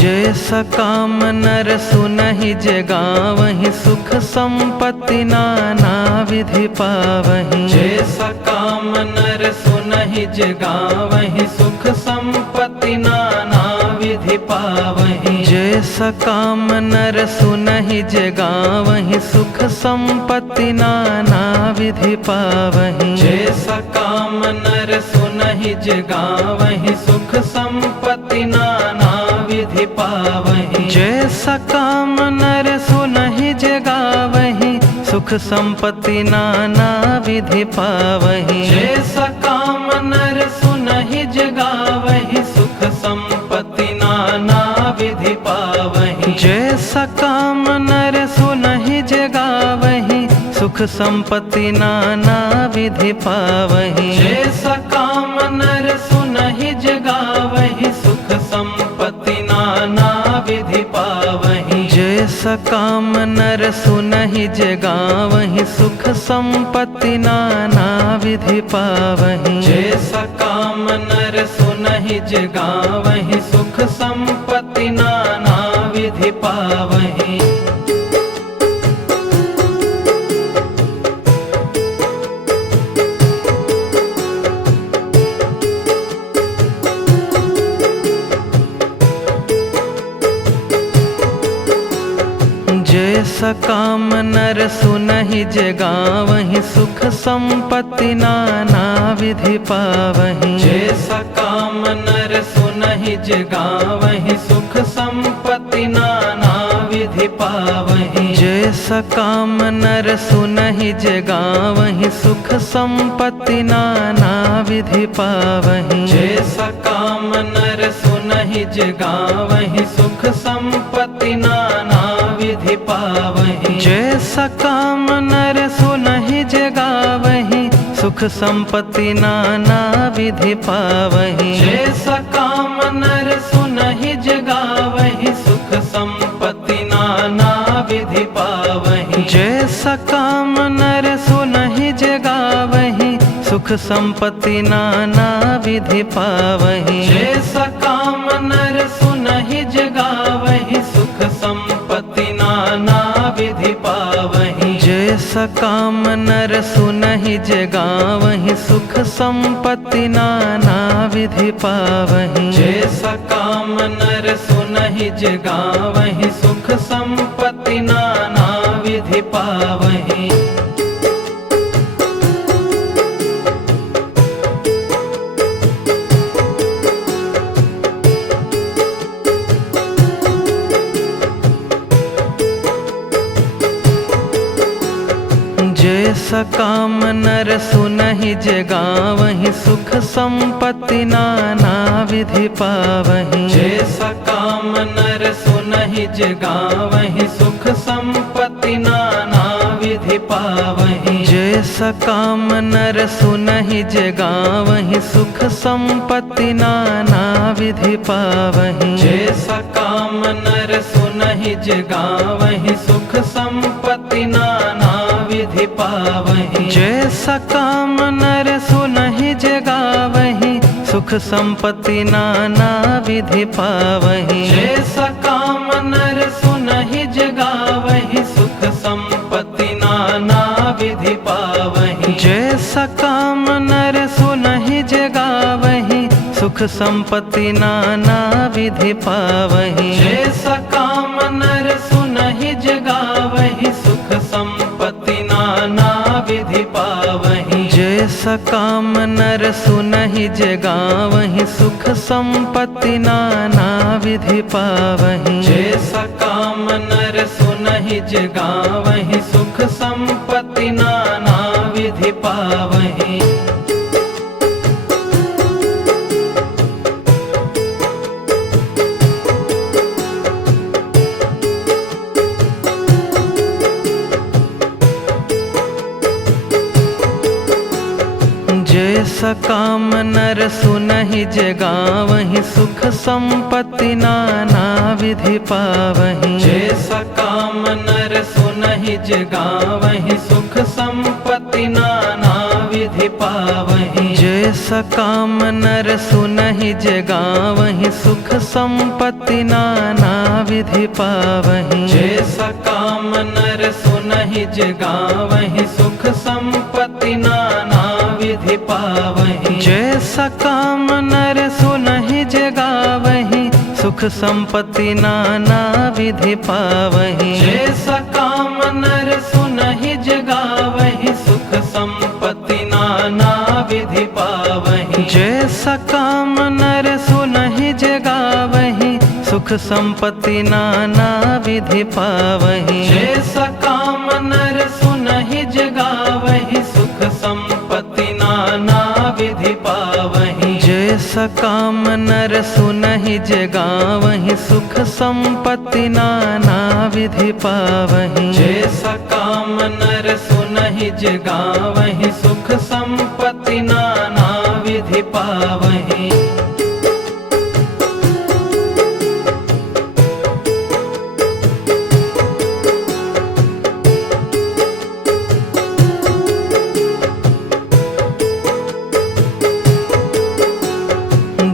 जैसा काम नर सुनहि जे गावहि सुख संपत्ति नाना विधि पावहि। जैसा काम नर सुनहि जे गावहि सुख संपत्ति नाना विधि पावहि। जैसा काम नर सुनहि जे गावहि सुख संपत्ति नाना विधि पावहि। जैसा काम नर सुनहि जे गावहि सुख संपत्ति नाना विधि पावहि। जैसा काम नर सुनहि जे गावहि सुख संपत्ति नाना विधि पावहि। जैसा काम नर सुनहि जे गावहि सुख संपत्ति नाना विधि पावहि। जैसा काम नर सुनहि जे गावहि सुख संपत्ति नाना विधि पावहि। जैसा काम नर सुनहि जे गावहि सुख संपत्ति नाना विधि पावहि। जैसा काम नर सुनहि जे गावहि सुख संपत्ति नाना विधि पावहि। जैसा काम नर सुनहि जे गावहि सुख संपत्ति नाना विधि पावहि। जैसा काम नर सुनहि जे गावहि सुख संपत्ति नाना विधि पावहि। जैसा काम नर सुनहि जे गावहि सुख संपत्ति नाना विधि पावहि। जैसा काम नर सुनहि जे गावहि सुख संपत्ति नाना विधि पावहि। जैसा काम नर सुनहि जे गावहि सुख संपत्ति नाना विधि पावहि। जैसा काम नर सुनहि जे गावहि सुख संपत्ति नाना विधि पावहि। जैसा काम नर सुनहि जे गावहि सुख संपत्ति नाना विधि पावहि। जैसा काम नर सुनहि जे गावहि सुख संपत्ति नाना विधि पावहि। जैसा काम नर सुनहि जे गावहि सुख संपत्ति नाना विधि पावहि। जैसा काम नर सुनहि जे गावहि सुख संपत्ति नाना विधि पावहि। जैसा काम नर सुनहि जे गावहि सुख संपत्ति नाना विधि पावहि। जैसा काम नर सुनहि जे गावहि सुख संपत्ति नाना विधि पावहि। जैसा काम नर सुनहि जे गावहि सुख संपत्ति नाना विधि पावहि। जैसा काम नर सुनहि जे गावहि सुख संपत्ति नाना विधि पावहि। जैसा काम नर सुनहि जे गावहि सुख संपत्ति नाना विधि पावहि। जैसा काम नर सुनहि जे गावहि सुख संपत्ति नाना विधि पावहि। जैसा काम नर सुनहि जे गावहि सुख संपत्ति नाना विधि पावहि। जैसा काम नर सुनहि जे गावहि सुख संपत्ति नाना विधि पावहि। जैसा काम नर सुनहि जे गावहि सुख संपत्ति नाना विधि पावहि। जैसा काम नर सुनहि जे गावहि सुख संपत्ति नाना विधि पावहि। जैसा काम नर सुनहि जे गावहि सुख संपत्ति नाना विधि पावहि। जैसा काम नर सुनहि जे गावहि सुख संपत्ति नाना विधि पावहि। जैसा काम नर सुनहि जे गावहि सुख संपत्ति नाना विधि पावहीं। जैसा काम नर सुनहि जे गावहीं, सुख संपत्ति नाना विधि पावहीं। जैसा काम नर सुनहि जे गावहीं, सुख संपत्ति नाना विधि पावहीं। जैसा काम नर सुनहि जे गावहीं, सुख संपत्ति नाना विधि पावहीं। जैसा काम नर सुनहि जे गावहीं, सुख संपत्ति नाना विधि पावहीं। जैसा काम नर सुनहि जे गावहीं, सुख संपत्ति नाना विधि पावहीं। जैसा काम नर सुनहि जे गावहीं, सुख संपत्ति नाना विधि पावहीं। जैसा काम नर सुनहि जे गावहीं, सुख संपत्ति नाना विधि पावहीं। जैसा काम नर सुनहि जे गावहीं, सुख संपत्ति नाना विधि पावहीं।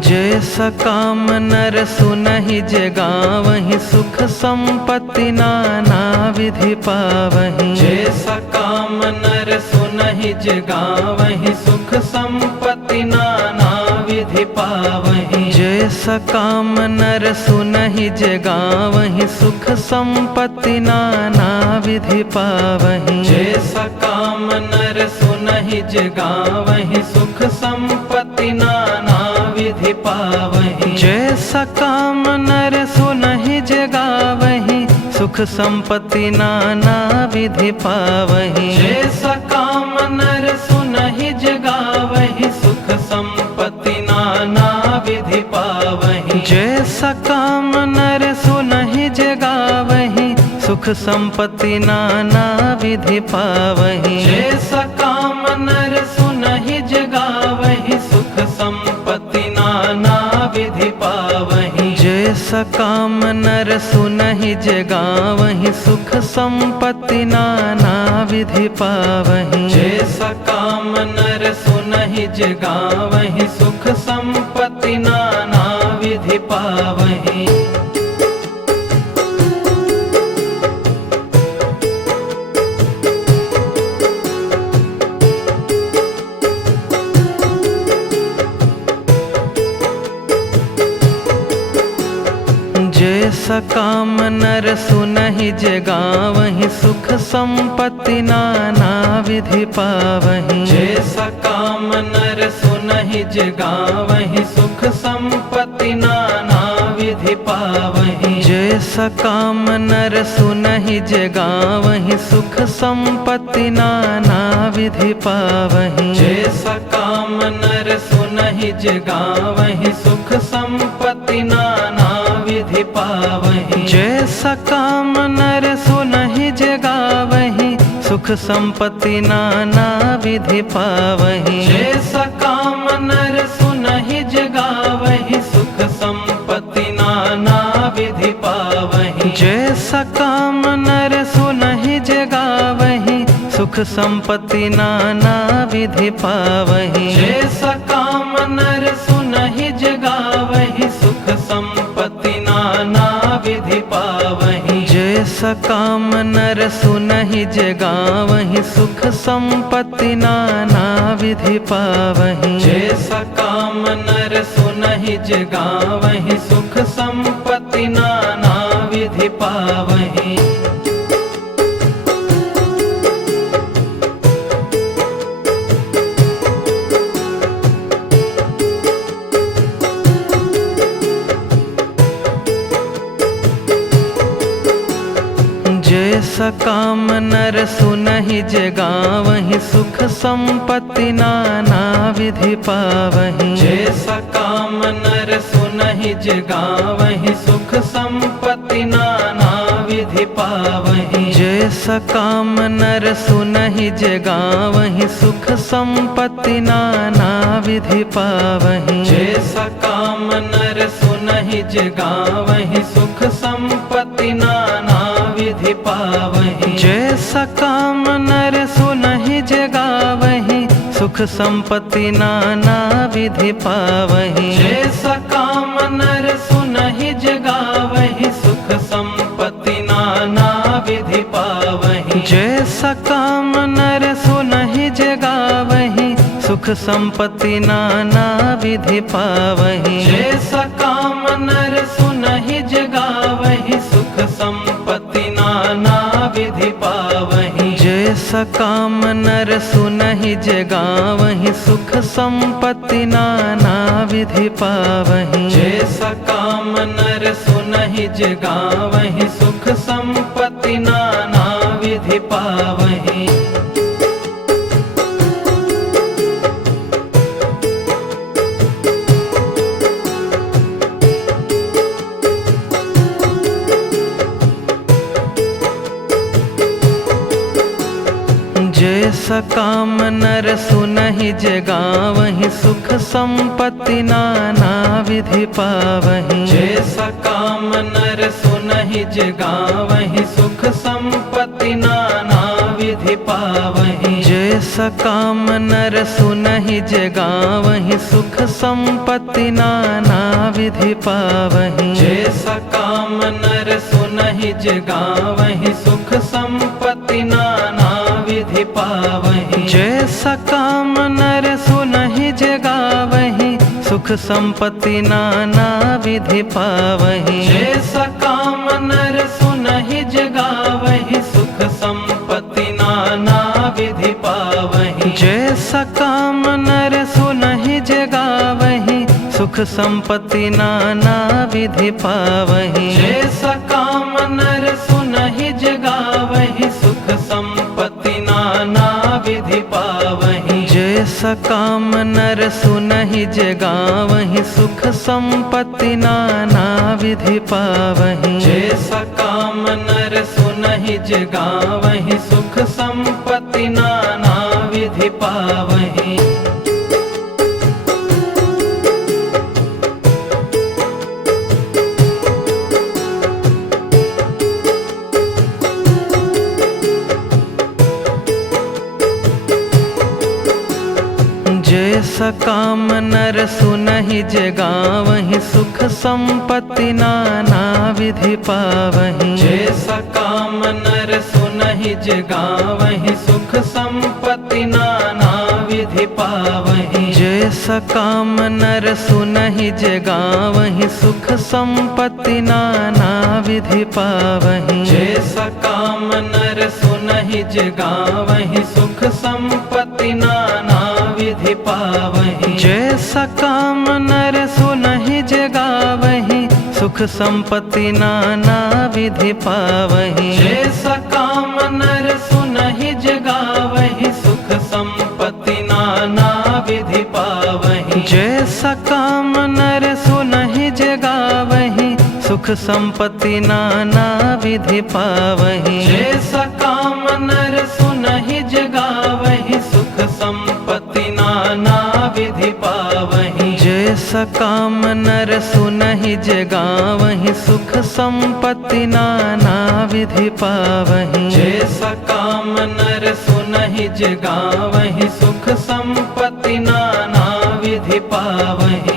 जैसा काम नर सुनहि जे गावहीं, सुख संपत्ति नाना विधि पावहीं। जैसा काम नर सुनहि जे गावहीं, सुख संपत्ति नाना विधि पावहीं। जैसा काम नर सुनहि जे गावहीं, सुख संपत्ति नाना विधि पावहीं। जैसा काम नर सुनहि जे गावहीं, सुख संपत्ति नाना विधि पावहीं। जैसा काम नर सुनहि जे गावहीं, सुख संपत्ति नाना विधि पावहीं। जैसा काम नर सुनहि जे गावहीं, सुख संपत्ति नाना विधि पावहीं। जैसा काम नर सुनहि जे गावहीं, सुख संपत्ति नाना विधि पावहीं। जैसा काम नर सुनहि जे गावहीं, सुख संपत्ति नाना विधि पावहीं। जैसा काम नर सुनहि जे गावहीं, सुख संपत्ति नाना विधि पावहीं। जैसा काम नर सुनहि जे गावहीं, सुख संपत्ति नाना विधि पावहीं। जैसा काम नर सुनहि जे गावहीं, सुख संपत्ति नाना विधि पावहीं। जैसा काम नर सुनहि जे गावहीं, सुख संपत्ति नाना विधि पावहीं। जैसा काम नर सुनहि जे गावहीं, सुख संपत्ति नाना विधि पावहीं। जैसा काम नर सुनहि जे गावहीं, सुख संपत्ति नाना विधि पावहीं। जैसा काम नर सुनहि जे गावहीं, सुख संपत्ति नाना विधि पावहीं। जैसा काम नर सुनहि जे गावहीं, सुख संपत्ति नाना विधि पावहीं। जैसा काम नर सुनहि जे गावहीं, सुख संपत्ति नाना विधि पावहीं। जैसा काम नर सुनहि जे गावहीं, सुख संपत्ति नाना विधि पावहीं। जैसा काम नर सुनहि जे गावहीं, सुख संपत्ति नाना विधि पावहीं। जैसा काम नर सुनहि जे गावहीं, सुख संपत्ति नाना विधि पावहीं। जैसा काम नर सुनहि जे गावहीं, सुख संपत्ति नाना विधि पावहीं। जैसा काम नर सुनहि जे गावहीं, सुख संपत्ति नाना विधि पावहीं। जैसा काम नर सुनहि जे गावहीं, सुख संपत्ति नाना विधि पावहीं। जैसा काम नर सुनहि जे गावहीं, सुख संपत्ति नाना विधि पावहीं। जैसा काम नर सुनहि जे गावहीं, सुख संपत्ति नाना विधि पावहीं। जैसा काम नर सुनहि जगावहि सुख संपत्ति नाना विधि पावहीं। जैसा काम नर सुनहि जगावहीं सुख संपत्ति नाना विधि पावहीं। जैसा काम नर सुनहि जगावहि सुख संपत्ति नाना विधि पावहीं। जैसा काम नर सुनहि जगावहीं सुख संपत्ति नाना विधि पावहीं। जैसा काम नर सुनहि जगावहि सुख संपत्ति नाना विधि पावहीं। जैसा काम नर सुनहि जगावहीं सुख संपत्ति नाना विधि पावहीं। जैसा काम नर सुनहि जगावहि सुख संपत्ति नाना विधि पावहीं। जैसा काम नर सुनहि जगावहीं सुख संपत्ति नाना विधि पावहीं। जैसा काम नर सुनहि जगावहि सुख संपत्ति नाना विधि पावहीं। जैसा काम नर सुनहि जगावहीं सुख संपत्ति नाना विधि पावहीं। जैसा काम नर सुनहि जगावहि सुख संपत्ति नाना विधि पावहीं। जैसा काम नर सुनहि जगावहीं सुख संपत्ति नाना विधि पावहीं। जैसा काम नर सुनहि जगावहि सुख संपत्ति नाना विधि पावहीं। जैसा काम नर सुनहि जगावहीं सुख संपत्ति नाना विधि पावहीं। जैसा काम नर सुनहि जगावहि सुख संपत्ति नाना विधि पावहीं। जैसा काम नर सुनहि जगावहीं सुख संपत्ति नाना विधि पावहीं। जैसा काम नर सुनहि जगावहि सुख संपत्ति नाना विधि पावहीं। जैसा काम नर सुनहि जगावहीं सुख संपत्ति नाना विधि पावहीं। जैसा काम नर सुनहि जगावहि सुख संपत्ति नाना विधि पावहीं। जैसा काम नर सुनहि जगावहीं सुख संपत्ति नाना विधि पावहीं। जैसा काम नर सुनहि जगावहि सुख संपत्ति नाना विधि पावहीं। जैसा काम नर सुनहि जगावहीं सुख संपत्ति नाना विधि पावहीं। जैसा काम नर सुनहि जगावहि सुख संपत्ति नाना विधि पावहीं। जैसा काम नर सुनहि जगावहीं सुख संपत्ति नाना विधि पावहीं। जैसा काम नर सुनहि जगावहि सुख संपत्ति नाना विधि पावहीं।